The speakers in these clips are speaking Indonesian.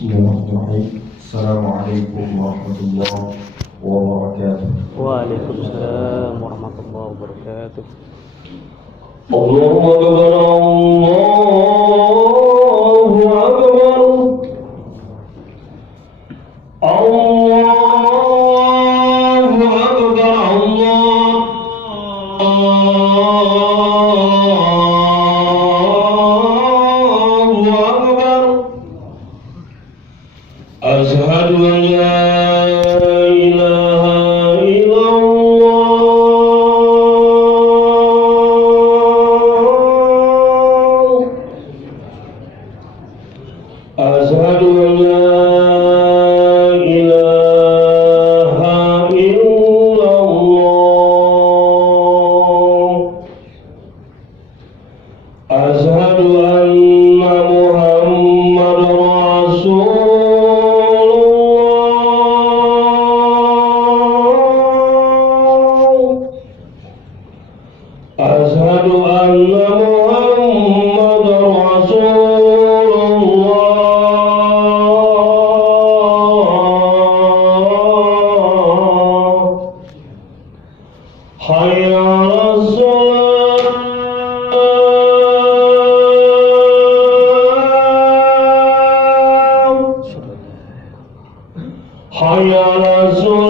Bismillahirrahmanirrahim. Assalamualaikum warahmatullahi wabarakatuh. Waalaikumsalam warahmatullahi wabarakatuh. Allahu Akbar, Allahu Akbar, Allahu Akbar, Allahu Akbar. Asyhadu an la ilaha illallah. Asyhadu an la ilaha illallah. Asyhadu anna Muhammadar Rasulullah. Asyhadu anna Muhammadar Rasulullah. Hayya 'alas shalah. Hayya 'alas shalah.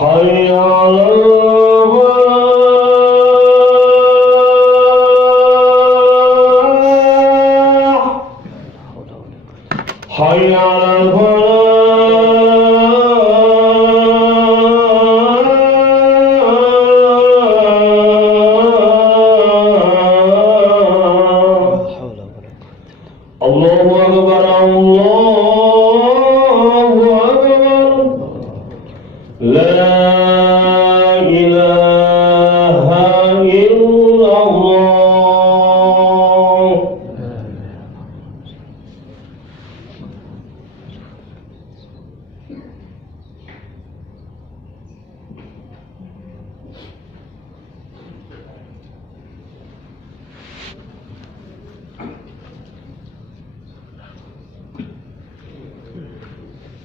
Hayya 'alal falah. Hayya 'alal falah. Allahu Akbar, Allahu Akbar. La ilaha illallah.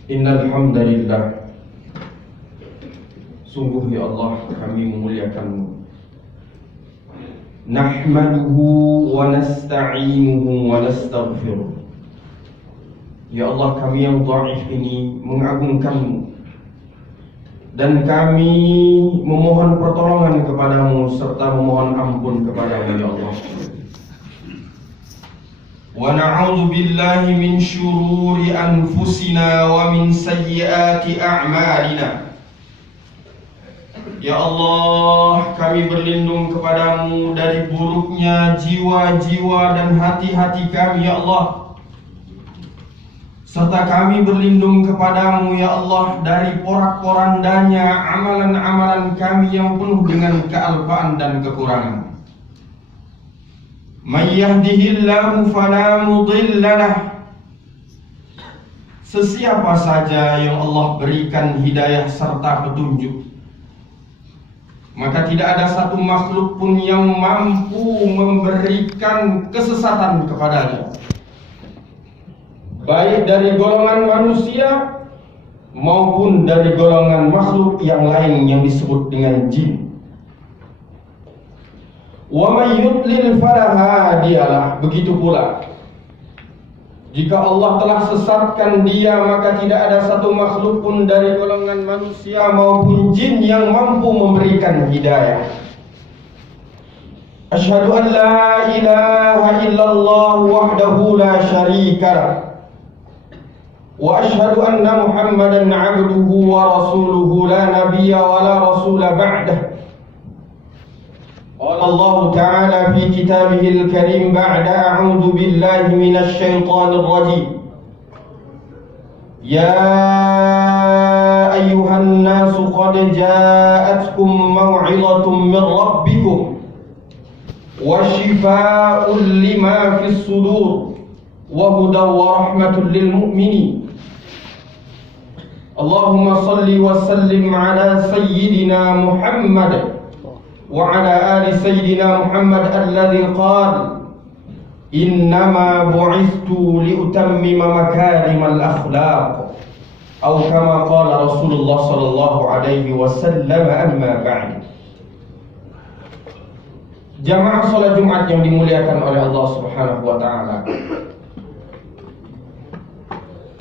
Innal hamdalillah. Sungguh ya Allah, kami memuliakan-Mu. Nahmaduhu wa nasta'inuhu wa nastaghfiruh. Ya Allah, kami yang dhaif ini mengagungkan-Mu, dan kami memohon pertolongan kepada-Mu serta memohon ampun kepada-Mu ya Allah. Wa na'udzu billahi min syururi anfusina wa min sayyiati a'malina. Ya Allah, kami berlindung kepada-Mu dari buruknya jiwa-jiwa dan hati-hati kami ya Allah. Serta kami berlindung kepada-Mu ya Allah dari porak-porandanya amalan-amalan kami yang penuh dengan kealpaan dan kekurangan. Man yahdihillahu fala mudilla lah. Sesiapa saja yang Allah berikan hidayah serta petunjuk, maka tidak ada satu makhluk pun yang mampu memberikan kesesatan kepadanya, baik dari golongan manusia maupun dari golongan makhluk yang lain yang disebut dengan jin. Wa may yudlil fala hadiyalah. Begitu pula, jika Allah telah sesatkan dia, maka tidak ada satu makhluk pun dari golongan manusia maupun jin yang mampu memberikan hidayah. Asyhadu an la ilaha illallah wahdahu la syarikalah, wa asyhadu anna Muhammadan 'abduhu wa rasuluhu la nabiyya wa la rasula ba'dah. Qala Allah Ta'ala fi kitabihil karim ba'da a'udzu billahi minasy syaithanir rajim. Ya ayyuhan nasu qad ja'atkum maw'izatun min rabbikum wa shifaa'un lima fis sudur wa hudan wa rahmatun lil mu'minin. Allahumma salli wa sallim ala sayyidina Muhammad wa ala ali sayyidina Muhammad alladhi qala innama bu'istu liutammima makarimal akhlaq atau kama qala Rasulullah sallallahu alaihi wasallam. Amma ba'd. Jamaah salat Jumat yang dimuliakan oleh Allah Subhanahu wa taala.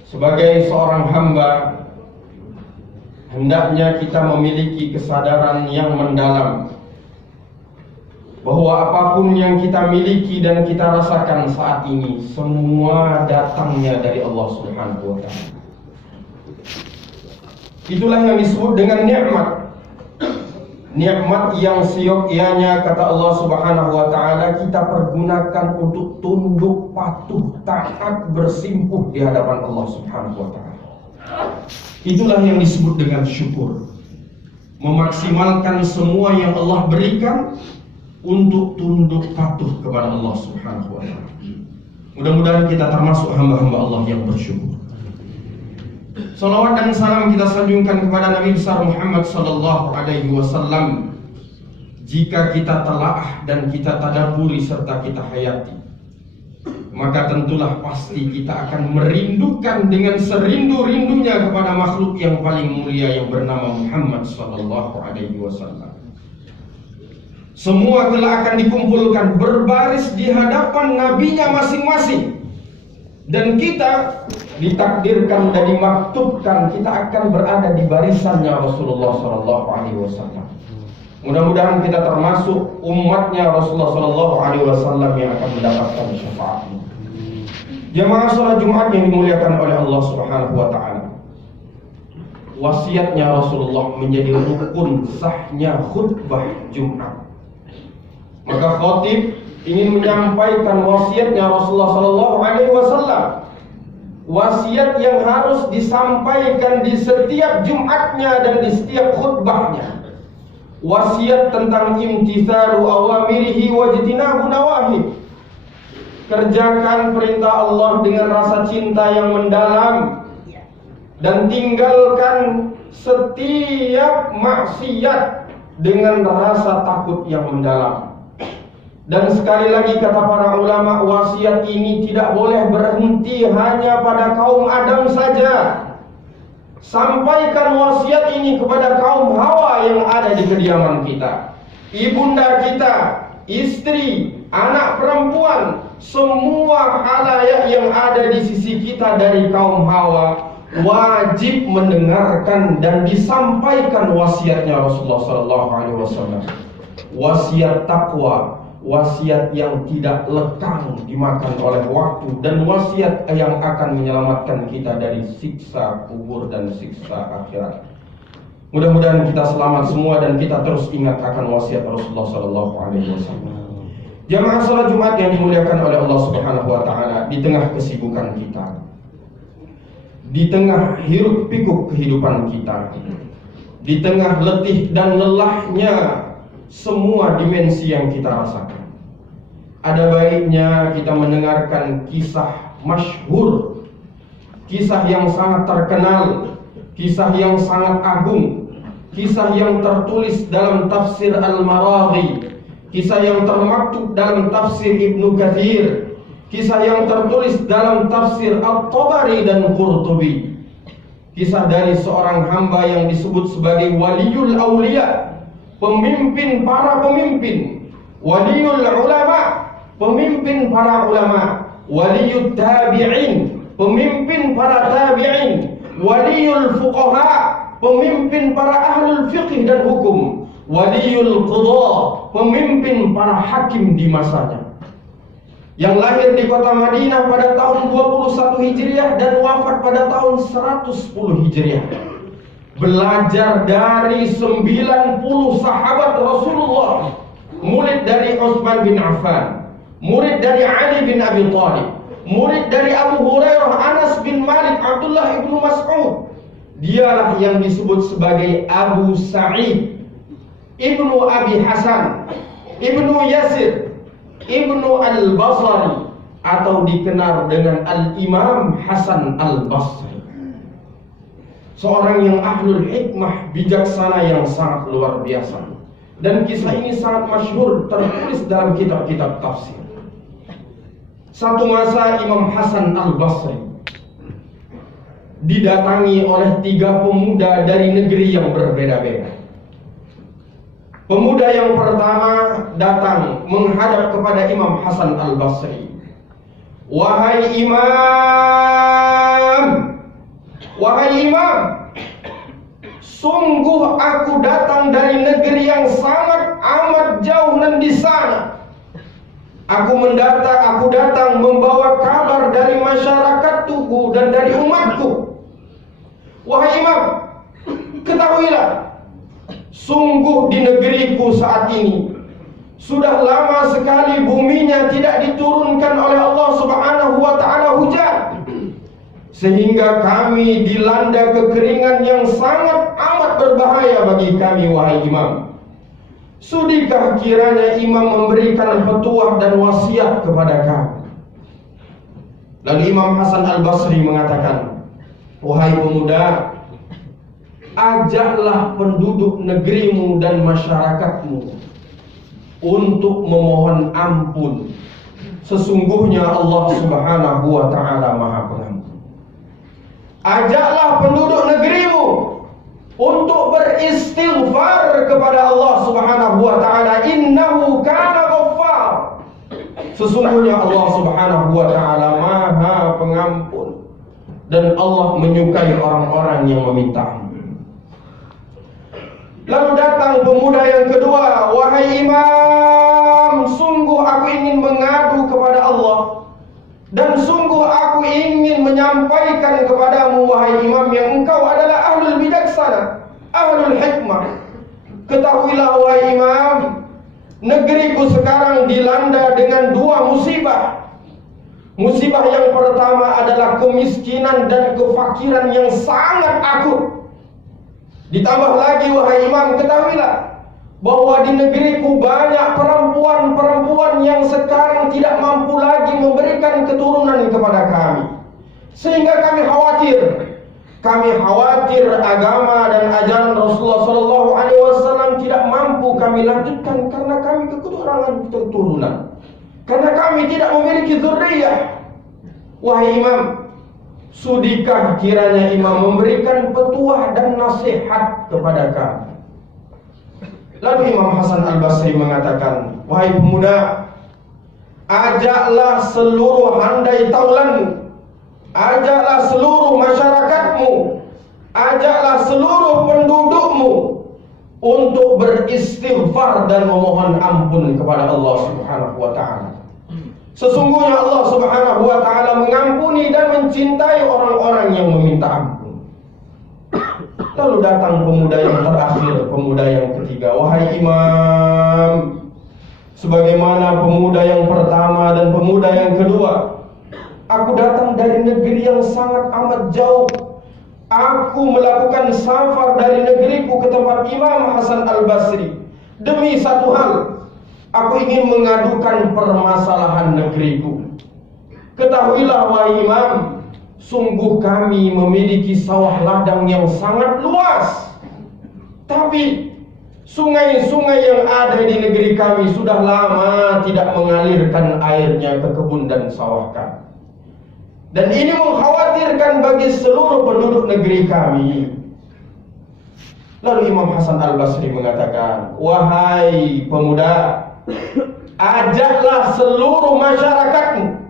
Sebagai seorang hamba, hendaknya kita memiliki kesadaran yang mendalam bahwa apapun yang kita miliki dan kita rasakan saat ini semua datangnya dari Allah Subhanahu wa taala. Itulah yang disebut dengan nikmat. Nikmat yang seyogyanya, kata Allah Subhanahu wa taala, kita pergunakan untuk tunduk, patuh, taat, bersimpuh di hadapan Allah Subhanahu wa taala. Itulah yang disebut dengan syukur. Memaksimalkan semua yang Allah berikan untuk tunduk patuh kepada Allah Subhanahu wa taala. Mudah-mudahan kita termasuk hamba-hamba Allah yang bersyukur. Salawat dan salam kita sanjungkan kepada Nabi besar Muhammad sallallahu alaihi wasallam. Jika kita telaah dan kita tadabburi serta kita hayati, maka tentulah pasti kita akan merindukan dengan serindu-rindunya kepada makhluk yang paling mulia yang bernama Muhammad sallallahu alaihi wasallam. Semua telah akan dikumpulkan berbaris di hadapan nabinya masing-masing. Dan kita ditakdirkan dan dimaktubkan kita akan berada di barisannya Rasulullah sallallahu alaihi wasallam. Mudah-mudahan kita termasuk umatnya Rasulullah sallallahu alaihi wasallam yang akan mendapatkan syafaat. Jamaah salat Jumat yang dimuliakan oleh Allah Subhanahu wa taala. Wasiatnya Rasulullah menjadi rukun sahnya khutbah Jumat. Maka khatib ingin menyampaikan wasiatnya Rasulullah sallallahu alaihi wasallam. Wasiat yang harus disampaikan di setiap Jumatnya dan di setiap khutbahnya. Wasiat tentang imtithalu awamirihi wa jtinabu nawahi. Kerjakan perintah Allah dengan rasa cinta yang mendalam dan tinggalkan setiap maksiat dengan rasa takut yang mendalam. Dan sekali lagi kata para ulama, wasiat ini tidak boleh berhenti hanya pada kaum Adam saja. Sampaikan wasiat ini kepada kaum Hawa yang ada di kediaman kita, ibunda kita, istri, anak perempuan, semua halayak yang ada di sisi kita dari kaum Hawa wajib mendengarkan dan disampaikan wasiatnya Rasulullah sallallahu alaihi wasallam. Wasiat takwa, wasiat yang tidak lekang dimakan oleh waktu, dan wasiat yang akan menyelamatkan kita dari siksa kubur dan siksa akhirat. Mudah-mudahan kita selamat semua dan kita terus ingat akan wasiat Rasulullah sallallahu alaihi wasallam. Jamaah salat Jumat yang dimuliakan oleh Allah Subhanahu wa taala, di tengah kesibukan kita, di tengah hiruk pikuk kehidupan kita, di tengah letih dan lelahnya semua dimensi yang kita rasakan, ada baiknya kita mendengarkan kisah masyhur, kisah yang sangat terkenal, kisah yang sangat agung, kisah yang tertulis dalam tafsir Al-Maraghi, kisah yang termaktub dalam tafsir Ibnu Katsir, kisah yang tertulis dalam tafsir At-Tabari dan Qurtubi. Kisah dari seorang hamba yang disebut sebagai waliul auliya, pemimpin para pemimpin, waliul ulama, pemimpin para ulama, waliyut tabi'in, pemimpin para tabi'in, waliyul fuqaha, pemimpin para ahlul fiqh dan hukum, waliyul qudha, pemimpin para hakim di masanya, yang lahir di kota Madinah pada tahun 21 Hijriah dan wafat pada tahun 110 Hijriah. Belajar dari 90 sahabat Rasulullah, murid dari Utsman bin Affan, murid dari Ali bin Abi Thalib, murid dari Abu Hurairah, Anas bin Malik, Abdullah ibnu Mas'ud. Dialah yang disebut sebagai Abu Sa'id, Ibnu Abi Hasan, Ibnu Yasir, Ibnu Al-Basri, atau dikenal dengan Al-Imam Hasan Al-Basri. seorang yang ahlul hikmah, bijaksana yang sangat luar biasa. Dan kisah ini sangat masyhur, tertulis dalam kitab-kitab tafsir. Satu masa Imam Hasan Al-Basri didatangi oleh 3 pemuda dari negeri yang berbeda-beda. Pemuda yang pertama datang menghadap kepada Imam Hasan Al-Basri. Wahai Imam, sungguh aku datang dari negeri yang sangat amat jauh dan di sana. Aku datang membawa kabar dari masyarakatku dan dari umatku. Wahai Imam, ketahuilah, sungguh di negeriku saat ini sudah lama sekali buminya tidak diturunkan oleh Allah Subhanahu wa taala hujan, sehingga kami dilanda kekeringan yang sangat amat berbahaya bagi kami. Wahai Imam, sudikah kiranya Imam memberikan petuah dan wasiat kepada kami? Lalu Imam Hasan Al-Basri mengatakan, wahai pemuda, ajaklah penduduk negerimu dan masyarakatmu untuk memohon ampun. Sesungguhnya Allah Subhanahu wa taala Maha Pengampun. Ajaklah penduduk negerimu untuk beristighfar kepada Allah Subhanahu wa taala. Innahu kana ghaffar. Sesungguhnya Allah Subhanahu wa taala Maha Pengampun, dan Allah menyukai orang-orang yang meminta ampun. Lalu datang pemuda yang kedua. Wahai Imam, sungguh aku ingin mengadu kepada Allah, dan sungguh aku ingin menyampaikan kepadamu, wahai Imam, yang engkau adalah ahlul bijaksana, ahlul hikmah. Ketahuilah wahai Imam, negeriku sekarang dilanda dengan 2 musibah. Musibah yang pertama adalah kemiskinan dan kefakiran yang sangat akut. Ditambah lagi wahai Imam, ketahuilah bahwa di negeriku banyak perempuan-perempuan yang sekarang tidak mampu lagi memberikan keturunan kepada kami, sehingga kami khawatir agama dan ajaran Rasulullah SAW tidak mampu kami lanjutkan karena kami kekurangan keturunan, karena kami tidak memiliki zuriyah. Wahai Imam, sudikah kiranya Imam memberikan petuah dan nasihat kepada kami? Lalu Imam Hasan Al-Basri mengatakan, wahai pemuda, ajaklah seluruh handai taulanmu, ajaklah seluruh masyarakatmu, ajaklah seluruh pendudukmu untuk beristighfar dan memohon ampun kepada Allah Subhanahu wa taala. Sesungguhnya Allah Subhanahu wa taala mengampuni dan mencintai orang-orang yang meminta ampun. Lalu datang pemuda yang terakhir, pemuda yang ketiga. Wahai Imam, sebagaimana pemuda yang pertama dan pemuda yang kedua, aku datang dari negeri yang sangat amat jauh. Aku melakukan safar dari negeriku ke tempat Imam Hasan Al-Basri demi satu hal. Aku ingin mengadukan permasalahan negeriku. Ketahuilah wahai Imam, sungguh kami memiliki sawah ladang yang sangat luas, tapi sungai-sungai yang ada di negeri kami sudah lama tidak mengalirkan airnya ke kebun dan sawah kami. Dan ini mengkhawatirkan bagi seluruh penduduk negeri kami. Lalu Imam Hasan Al-Basri mengatakan, wahai pemuda, ajaklah seluruh masyarakatmu,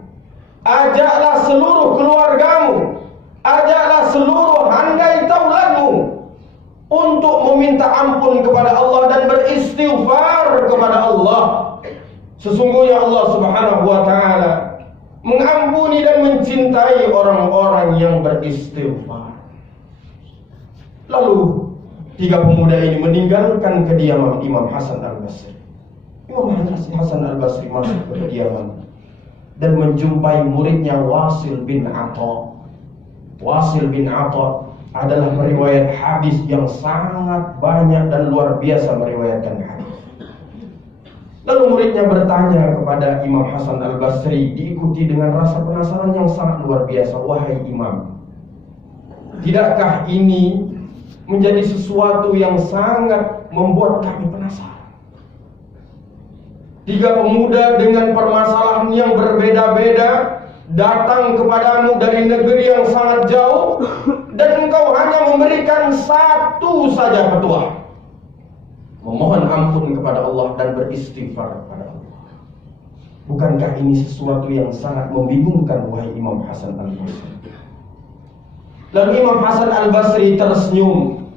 ajaklah seluruh keluargamu, ajaklah seluruh handai taulanmu untuk meminta ampun kepada Allah dan beristighfar kepada Allah. Sesungguhnya Allah Subhanahu wa taala mengampuni dan mencintai orang-orang yang beristighfar. Lalu 3 pemuda ini meninggalkan kediaman Imam Hasan Al-Basri. Imam Hasan Al-Basri masuk ke kediaman dan menjumpai muridnya Wasil bin Atha. Wasil bin Atha adalah periwayat hadis yang sangat banyak dan luar biasa meriwayatkan hadis. Lalu muridnya bertanya kepada Imam Hasan Al-Basri, diikuti dengan rasa penasaran yang sangat luar biasa. Wahai Imam, Tidakkah ini menjadi sesuatu yang sangat membuat kami penasaran? 3 pemuda dengan permasalahan yang berbeda-beda datang kepadamu dari negeri yang sangat jauh, dan engkau hanya memberikan satu saja petuah: memohon ampun kepada Allah dan beristighfar kepada Allah. Bukankah ini sesuatu yang sangat membingungkan, wahai Imam Hasan Al-Basri? Lalu Imam Hasan Al-Basri tersenyum.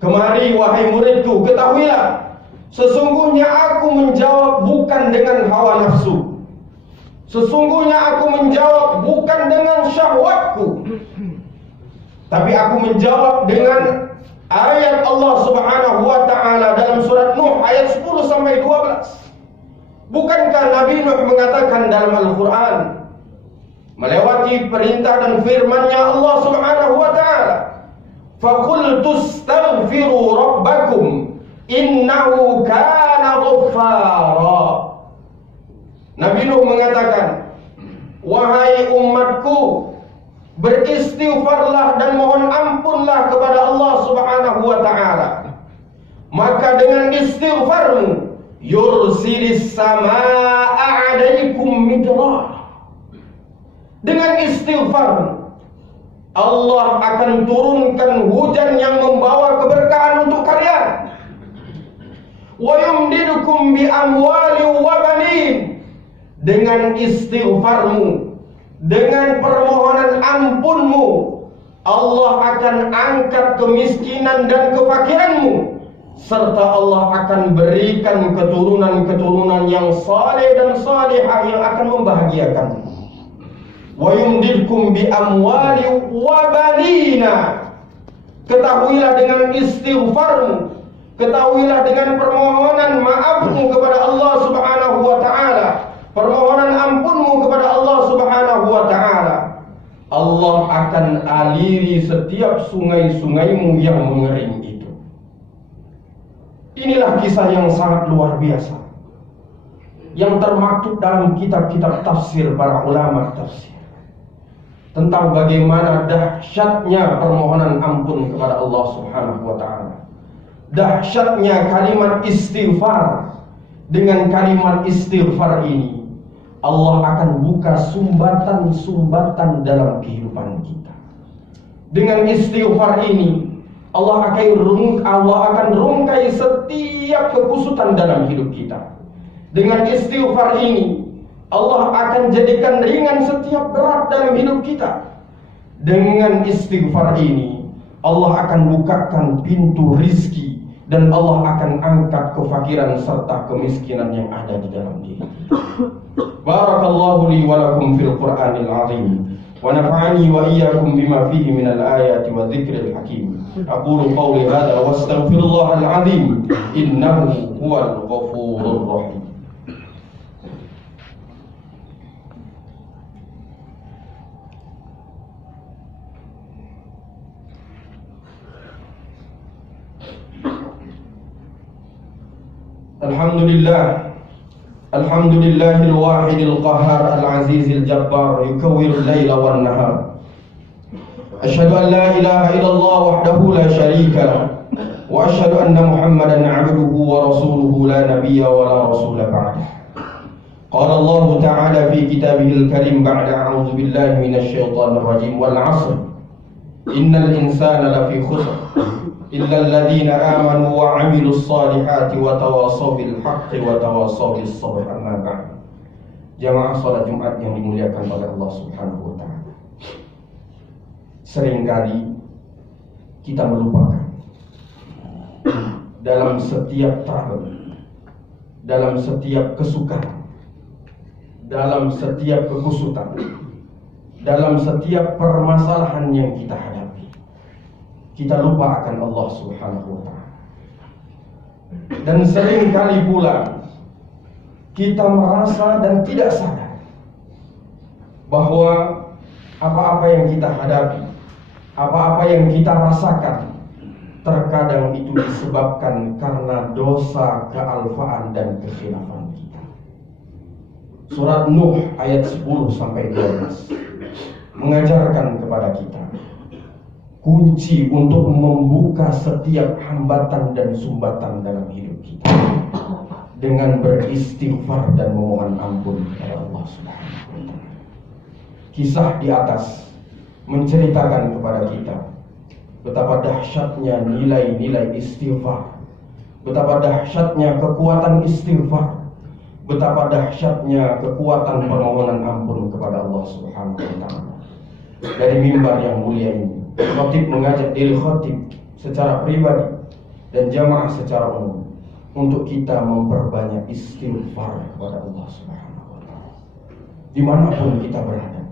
Kemari wahai muridku, ketahuilah, sesungguhnya aku menjawab bukan dengan hawa nafsu. Sesungguhnya aku menjawab bukan dengan syahwatku, tapi aku menjawab dengan ayat Allah Subhanahu wa taala dalam surat Nuh ayat 10 sampai 12. Bukankah Nabi Nuh mengatakan dalam Al-Qur'an, melewati perintah dan firman-Nya Allah Subhanahu wa taala, "Faqultu astaghfiru rabbakum innahu kana ghaffara." Nabi Nuh mengatakan, wahai umatku, beristighfarlah dan mohon ampunlah kepada Allah Subhanahu wa taala. Maka dengan istighfarmu yursilis samaa'a 'alaikum midrar. Dengan istighfarmu Allah akan turunkan hujan yang membawa keberkahan untuk kalian. Wa yumdidukum bi amwalin wa banin. Dengan istighfarmu, dengan permohonan ampunmu, Allah akan angkat kemiskinan dan kefakiranmu, serta Allah akan berikan keturunan-keturunan yang saleh dan salihah yang akan membahagiakanmu. Wa yumdidkum bi amwali wa banina. Ketahuilah dengan istighfarmu, ketahuilah dengan permohonan maafmu kepada Allah Subhanahu wa taala, permohonan ampunmu kepada Allah Subhanahu wa taala, Allah akan aliri setiap sungai-sungaimu yang mengering itu. Inilah kisah yang sangat luar biasa yang termaktub dalam kitab-kitab tafsir para ulama tafsir, tentang bagaimana dahsyatnya permohonan ampun kepada Allah Subhanahu wa taala. Dahsyatnya kalimat istighfar. Dengan kalimat istighfar ini Allah akan buka sumbatan-sumbatan dalam kehidupan kita. Dengan istighfar ini Allah akan rungkai setiap kekusutan dalam hidup kita. Dengan istighfar ini Allah akan jadikan ringan setiap berat dalam hidup kita. Dengan istighfar ini Allah akan bukakan pintu rizki, dan Allah akan angkat kefakiran serta kemiskinan yang ada di dalam diri. Barakallahu li wa lakum fil Qur'anil azim, wa nafa'ani wa iyyakum bima fihi minal ayati wa dzikril hakim. Aqulu qawli hadza wa astaghfirullahal azim, innahu huwal ghafurur rahim. Alhamdulillahil wahidil qahhar al-azizil jabbar yukawwirul laila wan nahar. Asyhadu an la ilaha illallah wahdahu la syarika lah, wa asyhadu anna Muhammadan 'abduhu wa rasuluhu la nabiyya wa la rasula ba'dah. Qala Allah ta'ala fi kitabihil karim ba'da a'udzu billahi minasy syaithanir rajim, wal 'asr innal insana lafi khusr illa alladziina aamanu wa 'amilus shalihati wa tawassaw bil haqqi wa tawassaw bis sabr. Amma ba'd. Jamaah salat Jumat yang dimuliakan oleh Allah Subhanahu wa taala. Seringkali kita melupakan dalam setiap trouble, dalam setiap kesukaran, dalam setiap kekusutan, dalam setiap permasalahan yang kita hadapi, kita lupa akan Allah Subhanahu wa taala. Dan seringkali pula kita merasa dan tidak sadar bahwa apa-apa yang kita hadapi, apa-apa yang kita rasakan, terkadang itu disebabkan karena dosa, kealfaan dan kekhilafan kita. Surat Nuh ayat 10 sampai 12 mengajarkan kepada kita, kunci untuk membuka setiap hambatan dan sumbatan dalam hidup kita dengan beristighfar dan memohon ampun kepada Allah Subhanahu wa Ta'ala. Kisah di atas menceritakan kepada kita betapa dahsyatnya nilai-nilai istighfar, betapa dahsyatnya kekuatan istighfar, betapa dahsyatnya kekuatan permohonan ampun kepada Allah Subhanahu wa Ta'ala. Dari mimbar yang mulia ini, khatib mengajak diri khatib secara pribadi dan jamaah secara umum untuk kita memperbanyak istighfar kepada Allah Subhanahu wa Ta'ala. Dimanapun kita berada,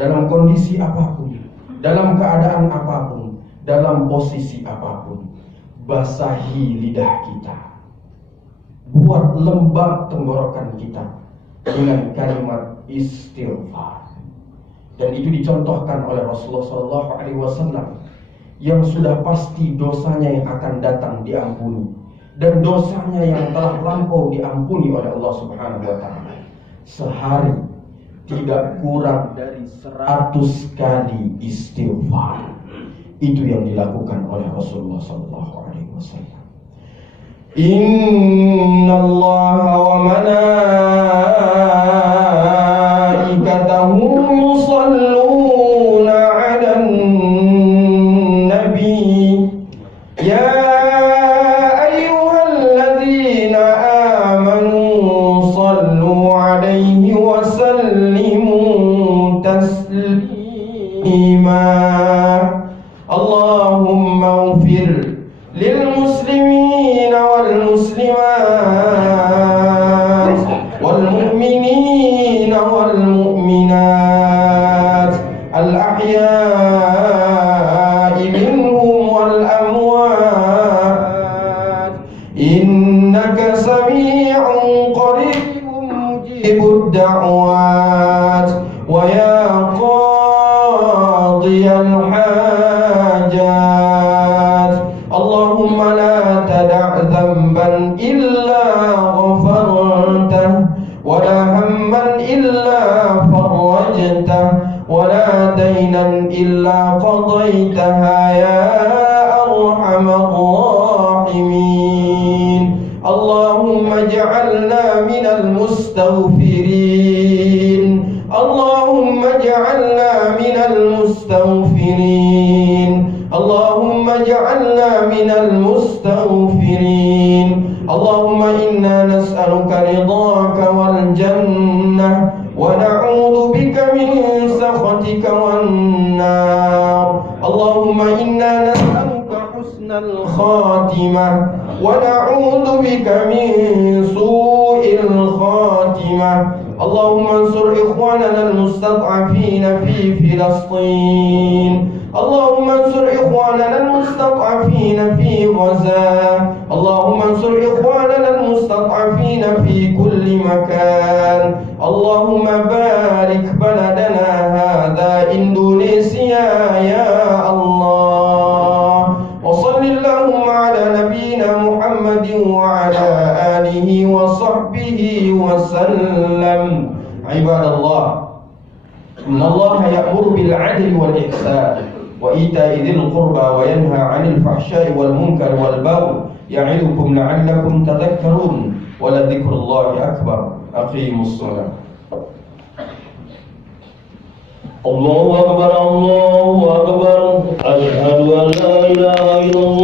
dalam kondisi apapun, dalam keadaan apapun, dalam posisi apapun, basahi lidah kita, buat lembab tenggorokan kita dengan kalimat istighfar. Dan itu dicontohkan oleh Rasulullah SAW yang sudah pasti dosanya yang akan datang diampuni, dan dosanya yang telah lampau diampuni oleh Allah Subhanahu wa Ta'ala. Sehari tidak kurang dari 100 kali istighfar. Itu yang dilakukan oleh Rasulullah SAW. Inna Allah wa malaikatahu yusalluna 'alan nabi ya ayyuhalladzina amanu sallu 'alaihi wa sallimu taslima. Allahumma ighfir lil muslimin wal muslimat wal mu'minin wal mu'minat al ahya'i minhum wal amwat innaka sami'un qaribun mujibud da'wat wa ya qadiyal hajat Allahumma la tada' dhanban illa ghafartah wa la hamman illa farajtah wa la daynan illa qadaytaha ya arhamar rahimin. Allahumma ij'alna minal mustaghfirin. Allahumma ij'alna minal mustaghfirin. Allahumma ij'alna minal mustaghfirin. Allahumma inna nas'aluka ridhaka wal jannah wa na'udzu bika min sakhatika wan nar. Allahumma inna nas'aluka husnal khatimah wa na'udzu bika min su'il khatimah. Allahumma ansur ikhwanana al-mustad'afina fi Filastin. اللهم انصر إخواننا المستضعفين في غزة. اللهم انصر إخواننا المستضعفين في كل مكان. اللهم بارك بلدنا هذا إندونيسيا يا الله. وصل اللهم على نبينا محمد وعلى آله وصحبه وسلم. عباد الله، إن الله يأمر بالعدل والإحسان وإيتاء ذي القربى وينهى عن الفحشاء والمنكر والبغي يعظكم لعلكم تذكرون ولذكر الله أكبر. أقيموا الصلاة. الله أكبر الله أكبر. أشهد أن لا إله إلا الله.